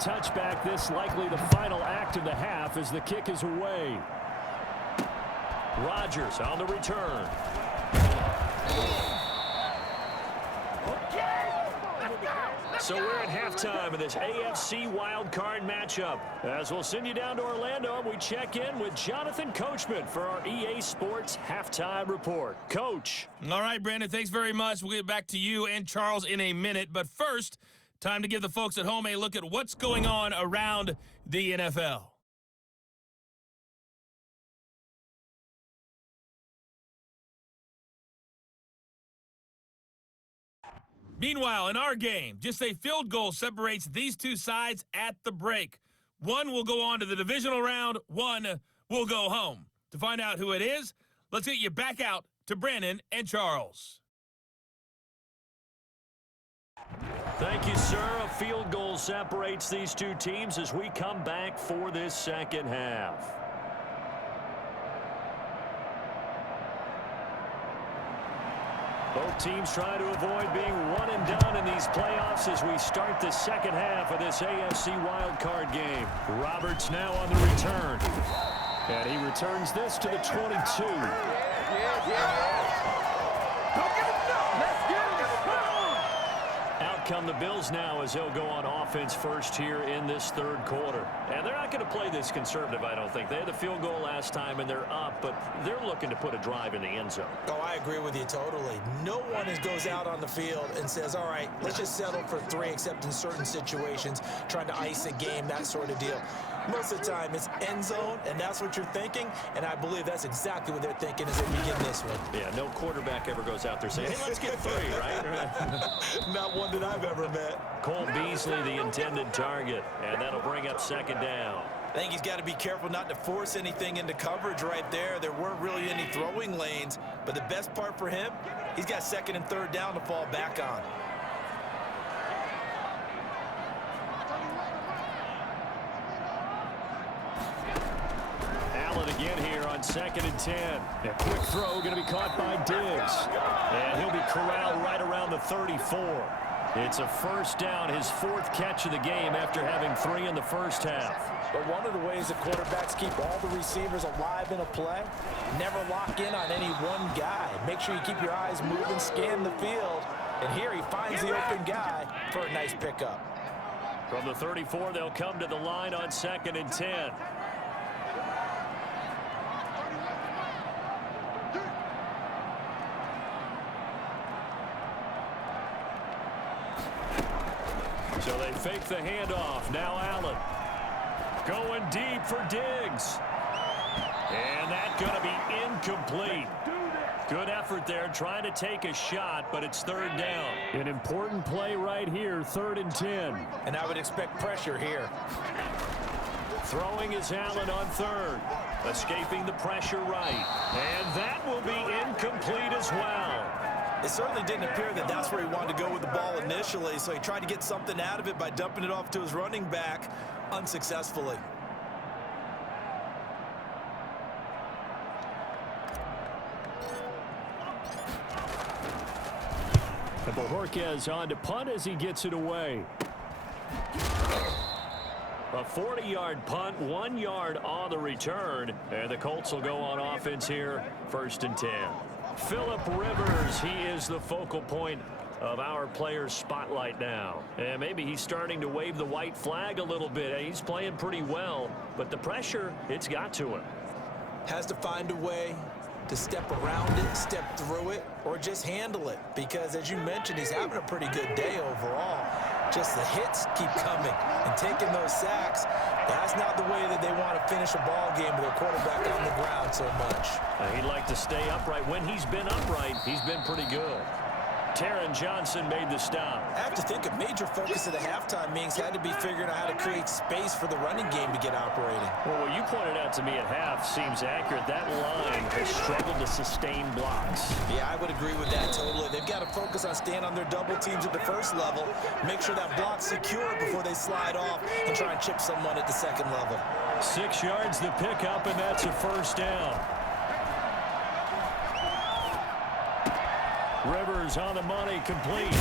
touchback. This likely the final act of the half as the kick is away. Rodgers on the return. So we're at halftime of this AFC wildcard matchup. As we'll send you down to Orlando, and we check in with Jonathan Coachman for our EA Sports Halftime Report. Coach. All right, Brandon, thanks very much. We'll get back to you and Charles in a minute. But first, time to give the folks at home a look at what's going on around the NFL. Meanwhile, in our game, just a field goal separates these two sides at the break. One will go on to the divisional round, one will go home. To find out who it is, let's get you back out to Brandon and Charles. Thank you, sir. A field goal separates these two teams as we come back for this second half. Both teams trying to avoid being one and done in these playoffs as we start the second half of this AFC wildcard game. Roberts now on the return. And he returns this to the 22. Out come the Bills now as they'll go on offense first here in this third quarter. And they're not going to play this conservative, I don't think. They had the field goal last time, and they're up, but they're looking to put a drive in the end zone. Oh, I agree with you totally. No one goes out on the field and says, all right, let's just settle for 3, except in certain situations, trying to ice a game, that sort of deal. Most of the time, it's end zone, and that's what you're thinking, and I believe that's exactly what they're thinking as they begin this one. Yeah, no quarterback ever goes out there saying, hey, let's get 3, right? Not one that I've ever met. Cole Beasley, the intended target, and that'll bring up second down. I think he's got to be careful not to force anything into coverage right there. There weren't really any throwing lanes, but the best part for him, he's got second and third down to fall back on. Allen again here on second and 10. A quick throw going to be caught by Diggs. And he'll be corralled right around the 34. It's a first down, his 4th catch of the game after having 3 in the first half. But one of the ways that quarterbacks keep all the receivers alive in a play, never lock in on any one guy. Make sure you keep your eyes moving, scan the field. And here he finds the open guy for a nice pickup. From the 34, they'll come to the line on second and 10. So they fake the handoff. Now Allen going deep for Diggs. And that's going to be incomplete. Good effort there trying to take a shot, but it's third down. An important play right here, 3rd and 10. And I would expect pressure here. Throwing is Allen on 3rd. Escaping the pressure right. And that will be incomplete as well. It certainly didn't appear that that's where he wanted to go with the ball initially, so he tried to get something out of it by dumping it off to his running back unsuccessfully. And Bojorquez on to punt as he gets it away. A 40-yard punt, 1 yard on the return. And the Colts will go on offense here, 1st and 10. Phillip Rivers, he is the focal point of our players' spotlight now. And maybe he's starting to wave the white flag a little bit. He's playing pretty well, but the pressure, it's got to him. Has to find a way to step around it, step through it, or just handle it. Because, as you mentioned, he's having a pretty good day overall. Just the hits keep coming and taking those sacks. That's not the way that they want to finish a ball game with their quarterback on the ground so much. He'd like to stay upright. When he's been upright, he's been pretty good. Taron Johnson made the stop. I have to think a major focus of the halftime meetings had to be figuring out how to create space for the running game to get operating. Well, what you pointed out to me at half seems accurate. That line has struggled to sustain blocks. Yeah, I would agree with that totally. They've got to focus on staying on their double teams at the first level, make sure that block's secure before they slide off and try and chip someone at the second level. 6 yards the pickup, and that's a first down. Rivers on the money, complete.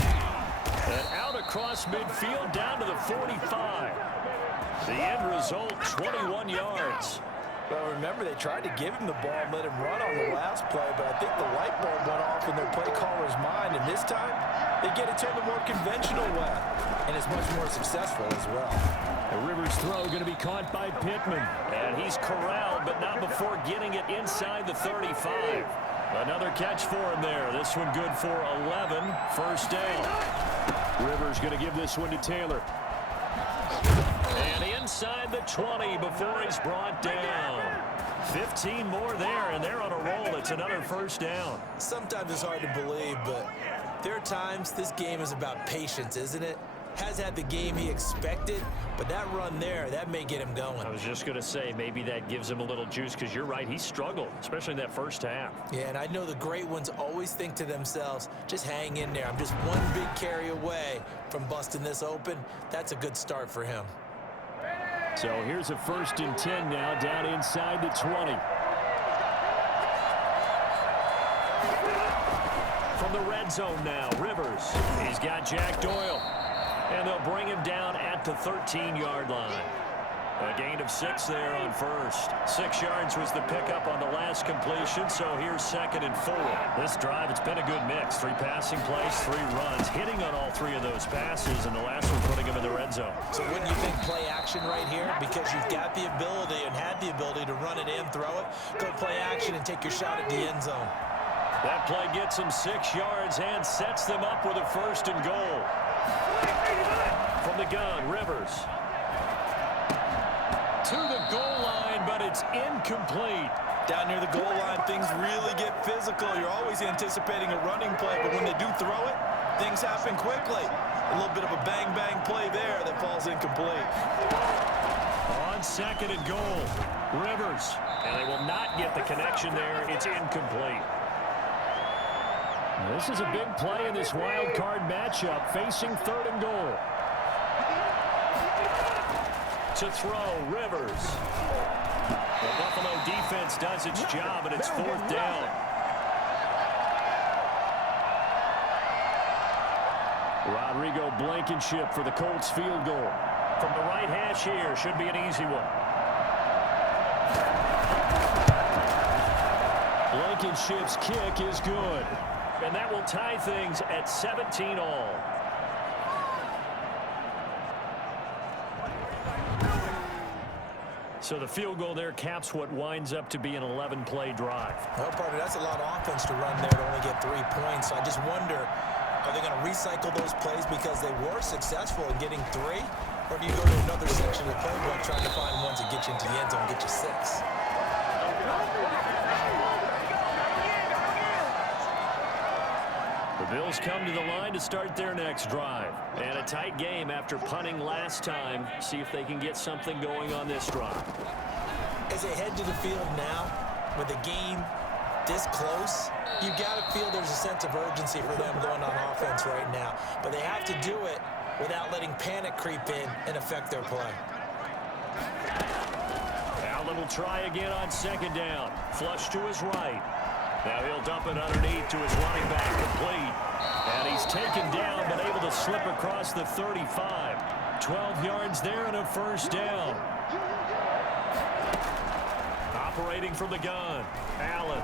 And out across midfield, down to the 45. The end result, 21 yards. Well, remember, they tried to give him the ball and let him run on the last play, but I think the light bulb went off in their play caller's mind, and this time they get it to him the more conventional way, and it's much more successful as well. The Rivers throw going to be caught by Pittman, and he's corralled, but not before getting it inside the 35. Another catch for him there. This one good for 11. First down. Rivers going to give this one to Taylor. And inside the 20 before he's brought down. 15 more there, and they're on a roll. It's another first down. Sometimes it's hard to believe, but there are times this game is about patience, isn't it? Has had the game he expected, but that run there, that may get him going. I was just going to say, maybe that gives him a little juice, because you're right, he struggled, especially in that first half. Yeah, and I know the great ones always think to themselves, just hang in there. I'm just one big carry away from busting this open. That's a good start for him. So here's a 1st and 10 now, down inside the 20. From the red zone now, Rivers. He's got Jack Doyle. And they'll bring him down at the 13-yard line. A gain of 6 there on first. 6 yards was the pickup on the last completion, so here's 2nd and 4. This drive, it's been a good mix. 3 passing plays, 3 runs, hitting on all 3 of those passes, and the last one putting him in the red zone. So wouldn't you think play action right here? Because you've got the ability and had the ability to run it and throw it. Go play action and take your shot at the end zone. That play gets him 6 yards and sets them up with a 1st and goal. From the gun, Rivers. To the goal line, but it's incomplete. Down near the goal line, things really get physical. You're always anticipating a running play, but when they do throw it, things happen quickly. A little bit of a bang-bang play there that falls incomplete. On 2nd and goal, Rivers. And they will not get the connection there. It's incomplete. This is a big play in this wild card matchup, facing 3rd and goal. To throw, Rivers. The Buffalo defense does its job, and it's 4th down. Rodrigo Blankenship for the Colts field goal. From the right hash here, should be an easy one. Blankenship's kick is good. And that will tie things at 17 all. So the field goal there caps what winds up to be an 11-play drive. Well, partner, that's a lot of offense to run there to only get 3 points. So I just wonder, are they going to recycle those plays because they were successful in getting 3? Or do you go to another section of the playbook trying to find ones that get you into the end zone and get you 6? The Bills come to the line to start their next drive. And a tight game after punting last time. See if they can get something going on this drive. As they head to the field now, with the game this close, you got to feel there's a sense of urgency for them going on offense right now. But they have to do it without letting panic creep in and affect their play. Allen will try again on 2nd down. Flush to his right. Now he'll dump it underneath to his running back, complete. And he's taken down, but able to slip across the 35. 12 yards there and a 1st down. Operating from the gun, Allen.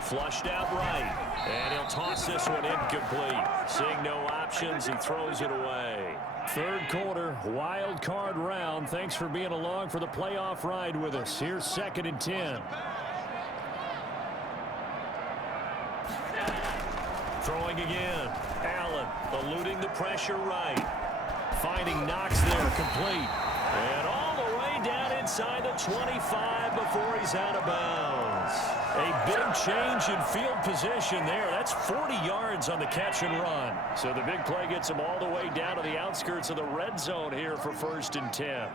Flushed out right. And he'll toss this one incomplete. Seeing no options, he throws it away. 3rd quarter, wild card round. Thanks for being along for the playoff ride with us. Here's 2nd and 10. Throwing again. Allen eluding the pressure right. Finding Knox there, complete. And all the way down inside the 25 before he's out of bounds. A big change in field position there. That's 40 yards on the catch and run. So the big play gets him all the way down to the outskirts of the red zone here for 1st and 10.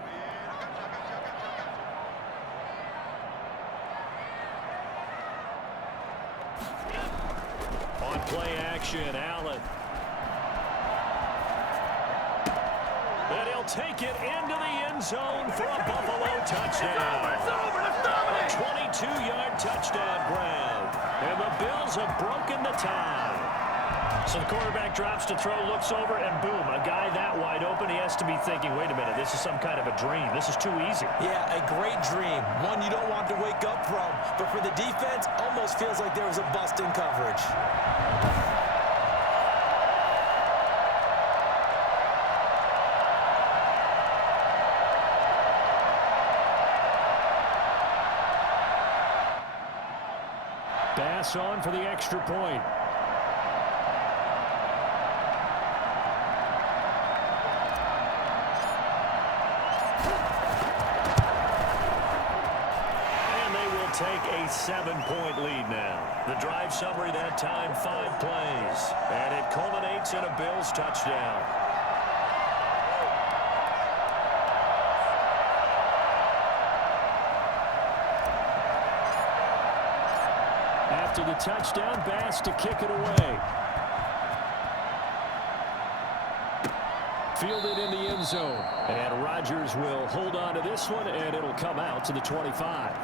Play action, Allen. And he'll take it into the end zone for a Buffalo touchdown. A 22-yard touchdown grab. And the Bills have broken the tie. So the quarterback drops to throw, looks over, and boom, a guy that wide open, he has to be thinking, wait a minute, this is some kind of a dream. This is too easy. Yeah, a great dream. One you don't want to wake up from. But for the defense, almost feels like there was a bust in coverage. Pass on for the extra point. Take a 7-point lead now. The drive summary that time, 5 plays. And it culminates in a Bills touchdown. After the touchdown, Bass to kick it away. Fielded in the end zone. And Rodgers will hold on to this one, and it'll come out to the 25.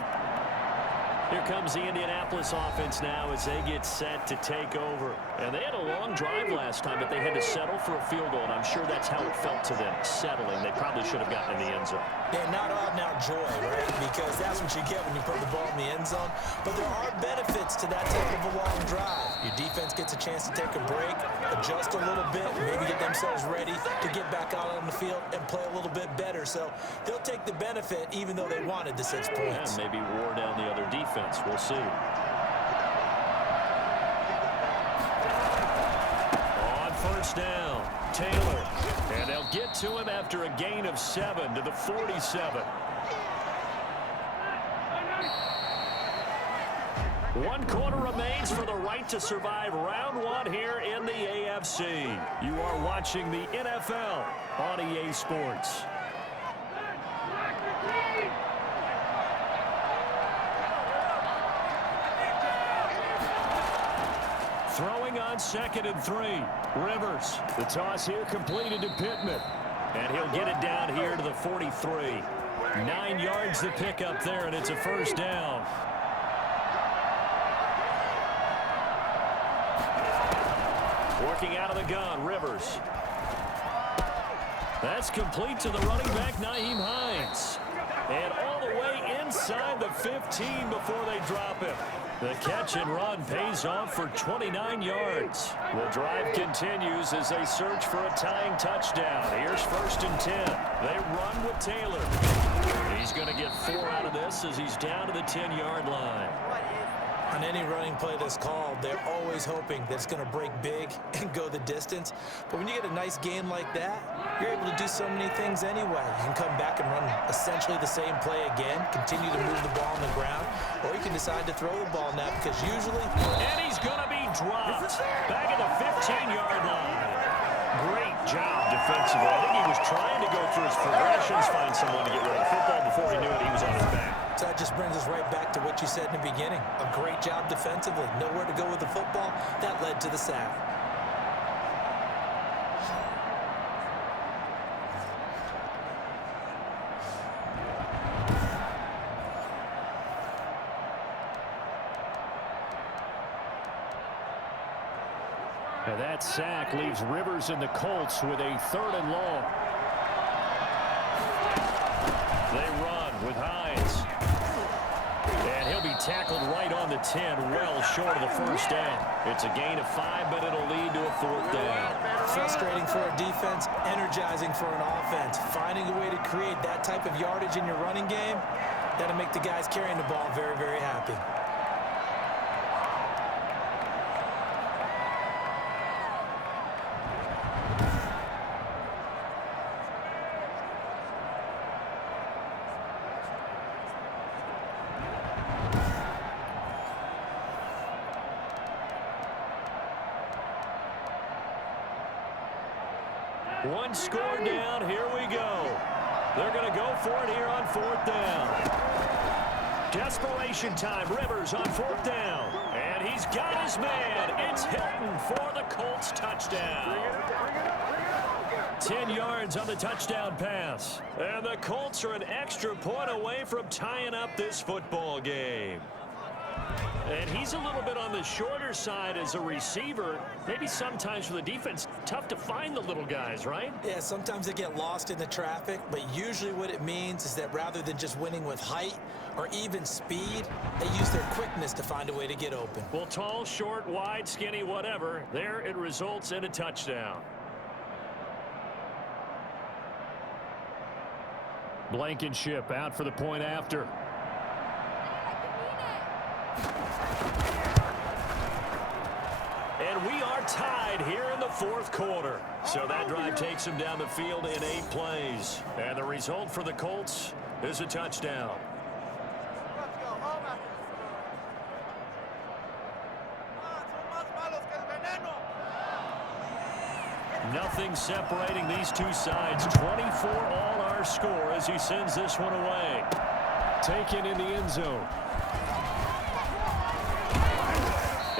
Here comes the Indianapolis offense now as they get set to take over. And they had a long drive last time, but they had to settle for a field goal, and I'm sure that's how it felt to them, settling. They probably should have gotten in the end zone. Yeah, not out and out joy, right? Because that's what you get when you put the ball in the end zone. But there are benefits to that type of a long drive. Your defense gets a chance to take a break, adjust a little bit, maybe get themselves ready to get back out on the field and play a little bit better. So they'll take the benefit even though they wanted the 6 points. Yeah, maybe wore down the other defense. We'll see. On first down, Taylor. And they'll get to him after a gain of 7 to the 47. One quarter remains for the right to survive round 1 here in the AFC. You are watching the NFL on EA Sports. Throwing on 2nd and 3. Rivers. The toss here completed to Pittman. And he'll get it down here to the 43. 9 yards to pick up there, and it's a first down. Working out of the gun, Rivers. That's complete to the running back, Nyheim Hines. And all the way inside the 15 before they drop him. The catch and run pays off for 29 yards. The drive continues as they search for a tying touchdown. Here's 1st and 10. They run with Taylor. He's going to get 4 out of this as he's down to the 10-yard line. On any running play that's called, they're always hoping that it's going to break big and go the distance. But when you get a nice gain like that, you're able to do so many things anyway. You can come back and run essentially the same play again, continue to move the ball on the ground, or you can decide to throw the ball now because usually... And he's going to be dropped back at the 15-yard line. Great job defensively. I think he was trying to go through his progressions, find someone to get rid of the football. Before he knew it, he was on his back. So that just brings us right back to what you said in the beginning. A great job defensively. Nowhere to go with the football. That led to the sack. And that sack leaves Rivers and the Colts with a 3rd and long. They run with Hines. And he'll be tackled right on the 10, well short of the first down. It's a gain of 5, but it'll lead to a 4th down. Frustrating for a defense, energizing for an offense. Finding a way to create that type of yardage in your running game, that'll make the guys carrying the ball very, very happy. One score down. Here we go. They're going to go for it here on 4th down. Desperation time. Rivers on 4th down. And he's got his man. It's Hilton for the Colts touchdown. 10 yards on the touchdown pass. And the Colts are an extra point away from tying up this football game. And he's a little bit on the shorter side as a receiver. Maybe sometimes for the defense, tough to find the little guys, right? Yeah, sometimes they get lost in the traffic, but usually what it means is that rather than just winning with height or even speed, they use their quickness to find a way to get open. Well, tall, short, wide, skinny, whatever, there it results in a touchdown. Blankenship out for the point after. And we are tied here in the fourth quarter. So that drive takes them down the field in 8 plays. And the result for the Colts is a touchdown. Nothing separating these two sides. 24 all our score as he sends this one away. Taken in the end zone.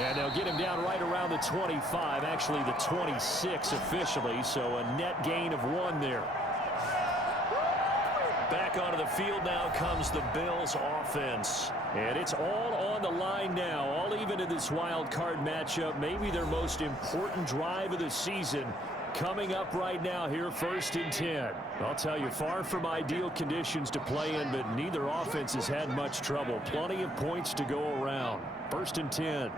And they'll get him down right around the 25, actually the 26 officially, so a net gain of 1 there. Back onto the field now comes the Bills offense. And it's all on the line now, all even in this wild card matchup. Maybe their most important drive of the season coming up right now here, 1st and 10. I'll tell you, far from ideal conditions to play in, but neither offense has had much trouble. Plenty of points to go around. 1st and 10.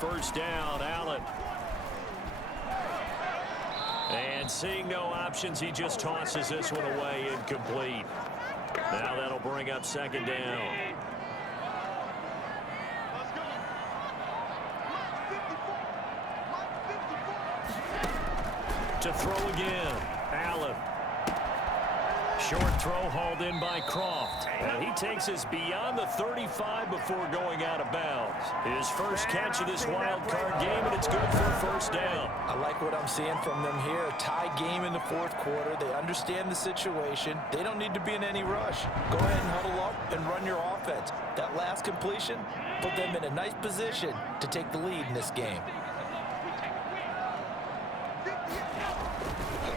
First down, Allen. And seeing no options, he just tosses this one away, incomplete. Now that'll bring up 2nd down. To throw again, Allen. Short throw hauled in by Croft. And he takes us beyond the 35 before going out of bounds. His first catch of this wild card game, and it's good for a 1st down. I like what I'm seeing from them here. A tie game in the 4th quarter. They understand the situation. They don't need to be in any rush. Go ahead and huddle up and run your offense. That last completion put them in a nice position to take the lead in this game.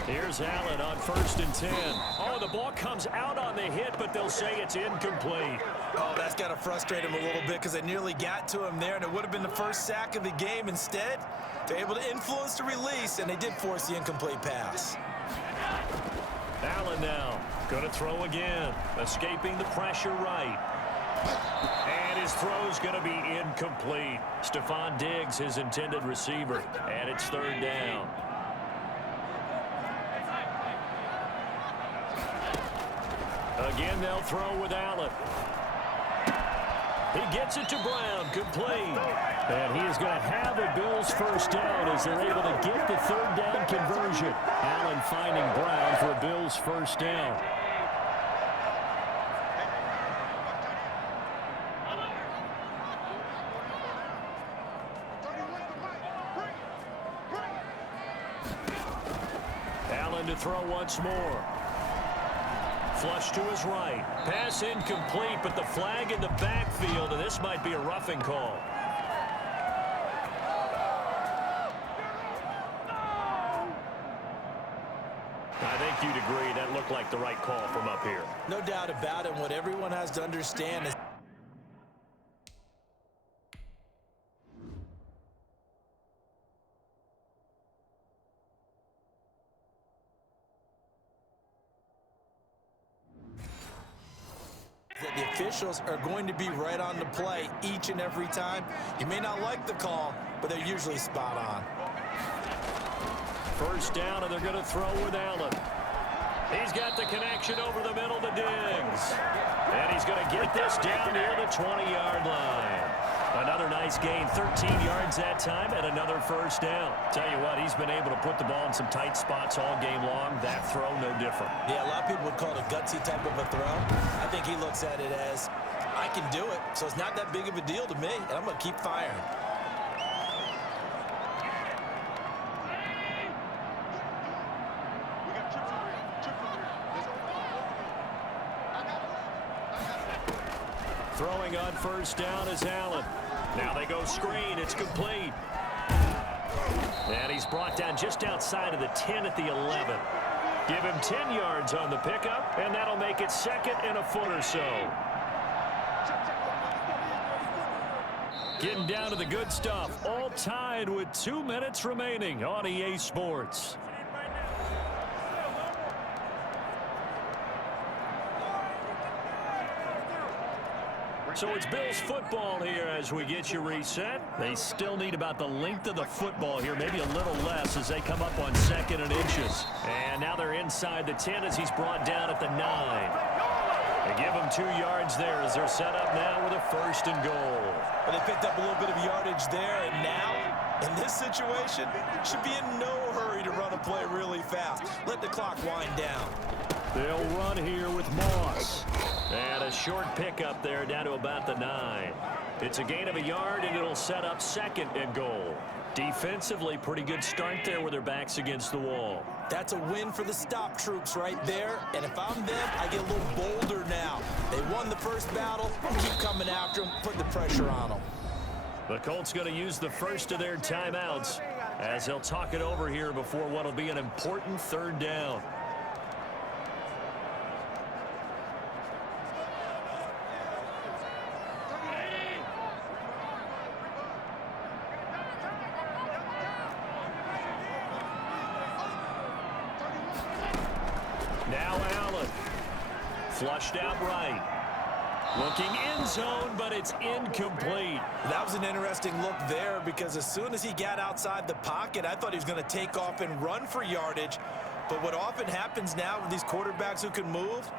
Here's Allen on 1st and 10. Oh, the ball comes out on the hit, but they'll say it's incomplete. Oh, that's got to frustrate him a little bit because they nearly got to him there, and it would have been the first sack of the game. Instead, they're able to influence the release, and they did force the incomplete pass. Allen now going to throw again, escaping the pressure right. And his throw's going to be incomplete. Stephon Diggs, his intended receiver, and it's 3rd down. Again, they'll throw with Allen. He gets it to Brown, complete. And he is going to have a Bills 1st down as they're able to get the 3rd down conversion. Allen finding Brown for a Bills 1st down. Allen to throw once more. Flush to his right. Pass incomplete, but the flag in the backfield, and this might be a roughing call. I think you'd agree that looked like the right call from up here. No doubt about it. What everyone has to understand is that the officials are going to be right on the play each and every time. You may not like the call, but they're usually spot on. 1st down, and they're going to throw with Allen. He's got the connection over the middle to Diggs. And he's going to get this down near the 20-yard line. Another nice gain, 13 yards that time, and another 1st down. Tell you what, he's been able to put the ball in some tight spots all game long. That throw, no different. Yeah, a lot of people would call it a gutsy type of a throw. I think he looks at it as, I can do it, so it's not that big of a deal to me, and I'm going to keep firing. Throwing on first down is Allen. Now they go screen. It's complete. And he's brought down just outside of the 10 at the 11. Give him 10 yards on the pickup, and that'll make it 2nd and a foot or so. Getting down to the good stuff. All tied with 2 minutes remaining on EA Sports. So it's Bills football here as we get you reset. They still need about the length of the football here, maybe a little less as they come up on 2nd and inches. And now they're inside the 10 as he's brought down at the 9. They give him 2 yards there as they're set up now with a 1st and goal. Well, they picked up a little bit of yardage there, and now, in this situation, should be in no hurry to run a play really fast. Let the clock wind down. They'll run here with Moss. And a short pickup there down to about the 9. It's a gain of a yard, and it'll set up 2nd and goal. Defensively, pretty good start there with their backs against the wall. That's a win for the stop troops right there. And if I'm them, I get a little bolder now. They won the first battle. Keep coming after them, put the pressure on them. The Colts going to use the first of their timeouts as they'll talk it over here before what will be an important 3rd down. Now Allen. Flushed out right. Looking end zone, but it's incomplete. That was an interesting look there because as soon as he got outside the pocket, I thought he was going to take off and run for yardage. But what often happens now with these quarterbacks who can move,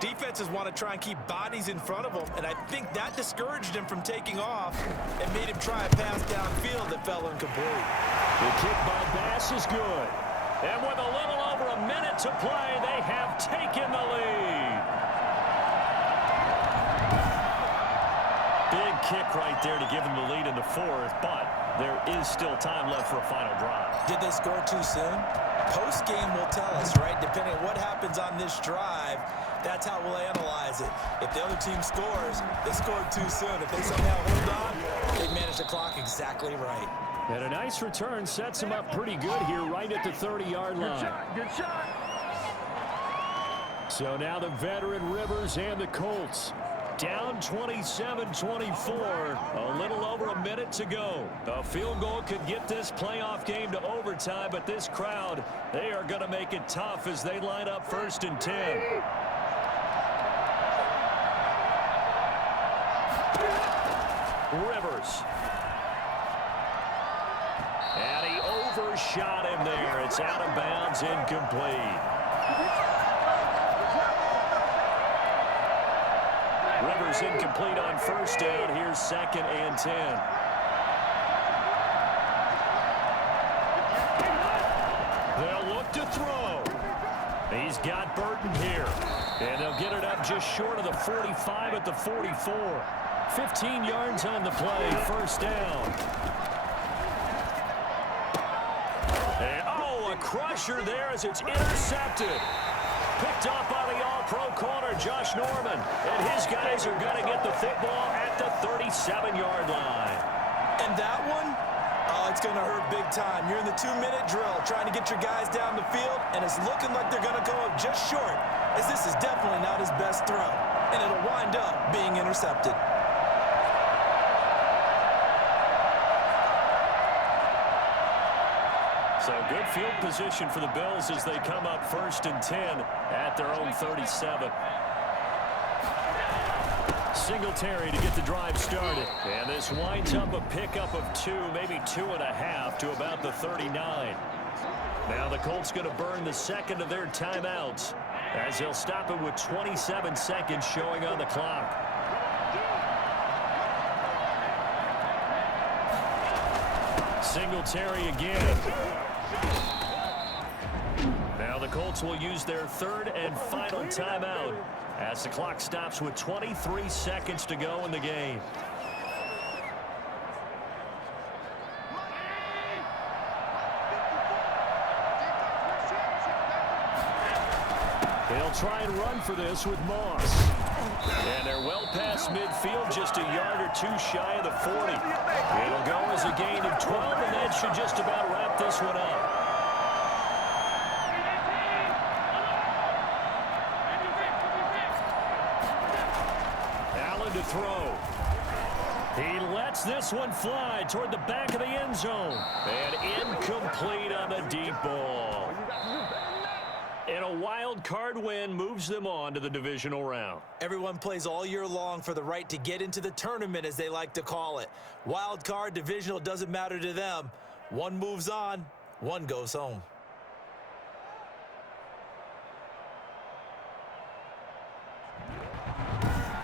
defenses want to try and keep bodies in front of them, and I think that discouraged him from taking off and made him try a pass downfield that fell incomplete. The kick by Bass is good. And with a little over a minute to play, they have taken the lead. Big kick right there to give them the lead in the 4th, but there is still time left for a final drive. Did they score too soon? Post-game will tell us, right? Depending on what happens on this drive, that's how we'll analyze it. If the other team scores, they scored too soon. If they somehow hold on, they manage the clock exactly right. And a nice return sets him up pretty good here right at the 30-yard line. Good shot. So now the veteran Rivers and the Colts down 27-24, a little over a minute to go. A field goal could get this playoff game to overtime, but this crowd, they are going to make it tough as they line up 1st and 10. Rivers. And he overshot him there. It's out of bounds, incomplete. Rivers incomplete on 1st down. Here's 2nd and 10. They'll look to throw. He's got Burton here. And they'll get it up just short of the 45 at the 44. 15 yards on the play. 1st down. And, oh, a crusher there as it's intercepted. Picked up by the all-pro corner, Josh Norman. And his guys are going to get the football at the 37-yard line. And that one, oh, it's going to hurt big time. You're in the 2-minute drill trying to get your guys down the field, and it's looking like they're going to go up just short, as this is definitely not his best throw. And it'll wind up being intercepted. So good field position for the Bills as they come up 1st and 10 at their own 37. Singletary to get the drive started. And this winds up a pickup of 2, maybe 2.5 to about the 39. Now the Colts going to burn the 2nd of their timeouts as they'll stop it with 27 seconds showing on the clock. Singletary again. Now the Colts will use their 3rd and final timeout as the clock stops with 23 seconds to go in the game. They'll try and run for this with Moss. And they're well past midfield, just a yard or two shy of the 40. It'll go as a gain of 12, and that should just about wrap this one up. Allen to throw. He lets this one fly toward the back of the end zone. And incomplete on the deep ball. And a wild card win moves them on to the divisional round. Everyone plays all year long for the right to get into the tournament, as they like to call it. Wild card, divisional, doesn't matter to them. One moves on, one goes home.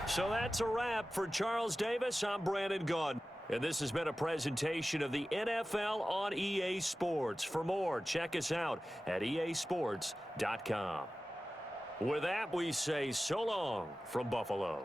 So that's a wrap for Charles Davis. I'm Brandon Gunn. And this has been a presentation of the NFL on EA Sports. For more, check us out at easports.com. With that, we say so long from Buffalo.